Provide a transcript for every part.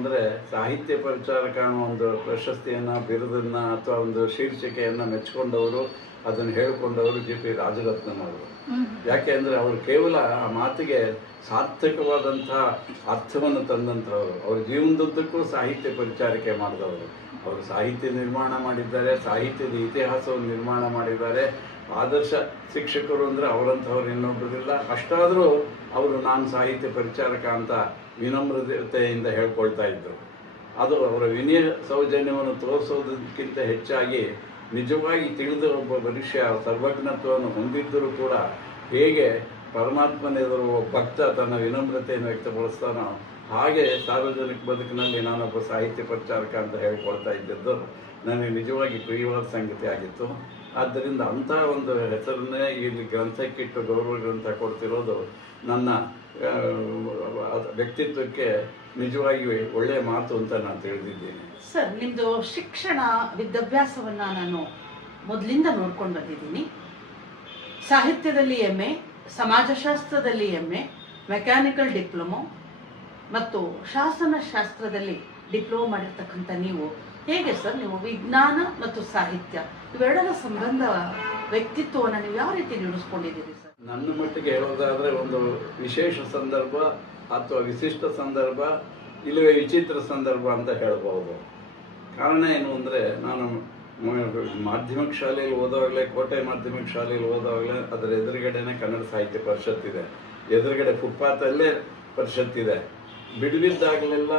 ಅಂದರೆ ಸಾಹಿತ್ಯ ಪರಿಚಾರಕ ಅನ್ನೋ ಒಂದು ಪ್ರಶಸ್ತಿಯನ್ನು, ಬಿರುದನ್ನು ಅಥವಾ ಒಂದು ಶೀರ್ಷಿಕೆಯನ್ನು ಮೆಚ್ಚಿಕೊಂಡವರು, ಅದನ್ನು ಹೇಳಿಕೊಂಡವರು GP ರಾಜರತ್ನಂ. ಯಾಕೆ ಅಂದರೆ ಅವರು ಕೇವಲ ಆ ಮಾತಿಗೆ ಸಾರ್ಥಕವಾದಂಥ ಅರ್ಥವನ್ನು ತಂದಂಥವರು. ಅವ್ರ ಜೀವನದುದ್ದಕ್ಕೂ ಸಾಹಿತ್ಯ ಪರಿಚಾರಿಕೆ ಮಾಡಿದವರು. ಅವರು ಸಾಹಿತ್ಯ ನಿರ್ಮಾಣ ಮಾಡಿದ್ದಾರೆ, ಸಾಹಿತ್ಯದ ಇತಿಹಾಸವನ್ನು ನಿರ್ಮಾಣ ಮಾಡಿದ್ದಾರೆ. ಆದರ್ಶ ಶಿಕ್ಷಕರು ಅಂದರೆ ಅವರಂಥವ್ರು ಇನ್ನೊಬ್ಬರಿಲ್ಲ. ಅಷ್ಟಾದರೂ ಅವರು ನಾನು ಸಾಹಿತ್ಯ ಪರಿಚಾರಕ ಅಂತ ವಿನಮ್ರತೆಯಿಂದ ಹೇಳ್ಕೊಳ್ತಾ ಇದ್ದರು. ಅದು ಅವರ ವಿನಯ ಸೌಜನ್ಯವನ್ನು ತೋರಿಸೋದಕ್ಕಿಂತ ಹೆಚ್ಚಾಗಿ ನಿಜವಾಗಿ ತಿಳಿದ ಒಬ್ಬ ಮನುಷ್ಯ ಸರ್ವಜ್ಞತ್ವವನ್ನು ಹೊಂದಿದ್ದರೂ ಕೂಡ ಹೇಗೆ ಪರಮಾತ್ಮನೆದುರು ಭಕ್ತ ತನ್ನ ವಿನಮ್ರತೆಯನ್ನು ವ್ಯಕ್ತಪಡಿಸ್ತಾನೋ ಹಾಗೆ ಸಾರ್ವಜನಿಕ ಬದುಕಿನಲ್ಲಿ ನಾನೊಬ್ಬ ಸಾಹಿತ್ಯ ಪರಿಚಾರಕ ಅಂತ ಹೇಳ್ಕೊಳ್ತಾ ಇದ್ದದ್ದು ನನಗೆ ನಿಜವಾಗಿ ಪ್ರಿಯವಾದ ಸಂಗತಿ ಆಗಿತ್ತು. ಆದ್ದರಿಂದ ಅಂಥ ಒಂದು ಹೆಸರನ್ನೇ ಇಲ್ಲಿ ಗ್ರಂಥಕ್ಕಿಟ್ಟು ಗೌರವ ಗ್ರಂಥ ಕೊಡ್ತಿರೋದು ನನ್ನ ವ್ಯಕ್ತಿತ್ವಕ್ಕೆ ನಿಜವಾಗಿ ಒಳ್ಳೆಯ ಮಾತು ಅಂತ ನಾನು ತಿಳಿದಿದ್ದೀನಿ. ಸರ್, ನಿಮ್ಮದು ಶಿಕ್ಷಣ ವಿದ್ಯಾಭ್ಯಾಸವನ್ನು ನಾನು ಮೊದಲಿಂದ ನೋಡ್ಕೊಂಡು ಬಂದಿದ್ದೀನಿ. ಸಾಹಿತ್ಯದಲ್ಲಿ MA, ಸಮಾಜಶಾಸ್ತ್ರದಲ್ಲಿ MA, ಮೆಕ್ಯಾನಿಕಲ್ ಡಿಪ್ಲೊಮೊ ಮತ್ತು ಶಾಸನಶಾಸ್ತ್ರದಲ್ಲಿ ಡಿಪ್ಲೊಮೊ ಮಾಡಿರ್ತಕ್ಕಂಥ ನೀವು ಹೇಗೆ ಸರ್ ನೀವು ವಿಜ್ಞಾನ ಮತ್ತು ಸಾಹಿತ್ಯ ಇವೆರಡರ ಸಂಬಂಧ ವ್ಯಕ್ತಿತ್ವವನ್ನು ನೀವು ಯಾವ ರೀತಿ ನಡೆಸ್ಕೊಂಡಿದ್ದೀರಿ ಸರ್? ನನ್ನ ಮಟ್ಟಿಗೆ ಹೇಳೋದಾದರೆ ಒಂದು ವಿಶೇಷ ಸಂದರ್ಭ ಅಥವಾ ವಿಶಿಷ್ಟ ಸಂದರ್ಭ ಇಲ್ಲವೇ ವಿಚಿತ್ರ ಸಂದರ್ಭ ಅಂತ ಹೇಳ್ಬೋದು. ಕಾರಣ ಏನು ಅಂದರೆ ನಾನು ಮಾಧ್ಯಮಿಕ ಶಾಲೆಯಲ್ಲಿ ಓದೋವಾಗಲೇ, ಕೋಟೆ ಮಾಧ್ಯಮಿಕ ಶಾಲೆಯಲ್ಲಿ ಓದೋವಾಗಲೇ ಅದರ ಎದುರುಗಡೆನೇ ಕನ್ನಡ ಸಾಹಿತ್ಯ ಪರಿಷತ್ ಇದೆ. ಎದುರುಗಡೆ ಫುಟ್ಪಾತಲ್ಲೇ ಪರಿಷತ್ ಇದೆ. ಬಿಡುವಿದ್ದಾಗಲೆಲ್ಲ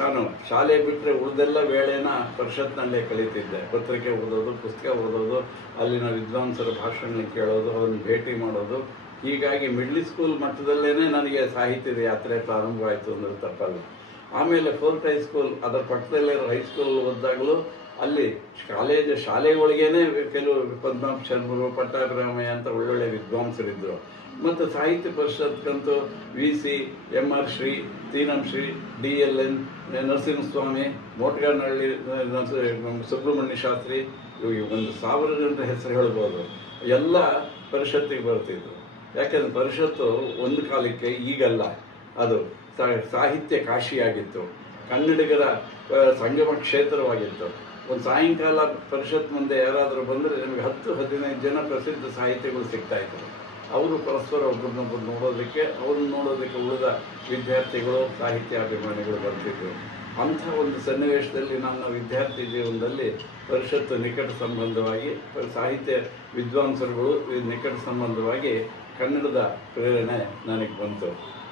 ನಾನು ಶಾಲೆ ಬಿಟ್ಟರೆ ಉಳಿದೆಲ್ಲ ವೇಳೆನ ಪರಿಷತ್ನಲ್ಲೇ ಕಳೀತಿದ್ದೆ. ಪತ್ರಿಕೆ ಓದೋದು, ಪುಸ್ತಕ ಓದೋದು, ಅಲ್ಲಿನ ವಿದ್ವಾಂಸರ ಭಾಷಣ ಕೇಳೋದು, ಅದನ್ನು ಭೇಟಿ ಮಾಡೋದು. ಹೀಗಾಗಿ ಮಿಡ್ಲ್ ಸ್ಕೂಲ್ ಮಟ್ಟದಲ್ಲೇ ನನಗೆ ಸಾಹಿತ್ಯದ ಯಾತ್ರೆ ಪ್ರಾರಂಭವಾಯಿತು ಅಂದರೆ ತಪ್ಪಲ್ಲ. ಆಮೇಲೆ 4th ಹೈಸ್ಕೂಲ್, ಅದರ ಪಕ್ಕದಲ್ಲೇ ಹೈಸ್ಕೂಲ್ ಓದಿದಾಗಲೂ ಅಲ್ಲಿ ಶಾಲೆಗಳಿಗೇನೆ ಕೆಲವು ಪದ್ಮನಾಭ ಶರ್ಮರು, ಪಟ್ಟಾಭಿರಾಮಯ್ಯ ಅಂತ ಒಳ್ಳೊಳ್ಳೆ ವಿದ್ವಾಂಸರಿದ್ದರು. ಮತ್ತು ಸಾಹಿತ್ಯ ಪರಿಷತ್ಗಂತೂ VC, MR Shri, Tinam Shri, DLN, Narasimhaswamy, ಮೋಟ್ಗಾನಹಳ್ಳಿ Subrahmanya Shastri, ಇವು 1000 ಜನರ ಹೆಸರು ಹೇಳ್ಬೋದು. ಎಲ್ಲ ಪರಿಷತ್ತಿಗೆ ಬರ್ತಿದ್ರು. ಯಾಕೆಂದರೆ ಪರಿಷತ್ತು ಒಂದು ಕಾಲಕ್ಕೆ, ಈಗಲ್ಲ, ಅದು ಸಾಹಿತ್ಯ ಕಾಶಿಯಾಗಿತ್ತು, ಕನ್ನಡಿಗರ ಸಂಗಮ ಕ್ಷೇತ್ರವಾಗಿತ್ತು. ಒಂದು ಸಾಯಂಕಾಲ ಪರಿಷತ್ ಮುಂದೆ ಯಾರಾದರೂ ಬಂದರೆ ನಿಮಗೆ 10-15 ಜನ ಪ್ರಸಿದ್ಧ ಸಾಹಿತ್ಯಗಳು ಸಿಗ್ತಾಯಿದ್ರು. ಅವರು ಪರಸ್ಪರ ಒಬ್ಬರನ್ನೊಬ್ಬರು ನೋಡೋದಕ್ಕೆ, ಅವ್ರನ್ನ ನೋಡೋದಕ್ಕೆ ಉಳಿದ ವಿದ್ಯಾರ್ಥಿಗಳು, ಸಾಹಿತ್ಯಾಭಿಮಾನಿಗಳು ಬರ್ತಿದ್ರು. ಅಂಥ ಒಂದು ಸನ್ನಿವೇಶದಲ್ಲಿ ನನ್ನ ವಿದ್ಯಾರ್ಥಿ ಜೀವನದಲ್ಲಿ ಪರಿಷತ್ತು ನಿಕಟ ಸಂಬಂಧವಾಗಿ, ಸಾಹಿತ್ಯ ವಿದ್ವಾಂಸರುಗಳು ನಿಕಟ ಸಂಬಂಧವಾಗಿ ಕನ್ನಡದ ಪ್ರೇರಣೆ ನನಗೆ ಬಂತು.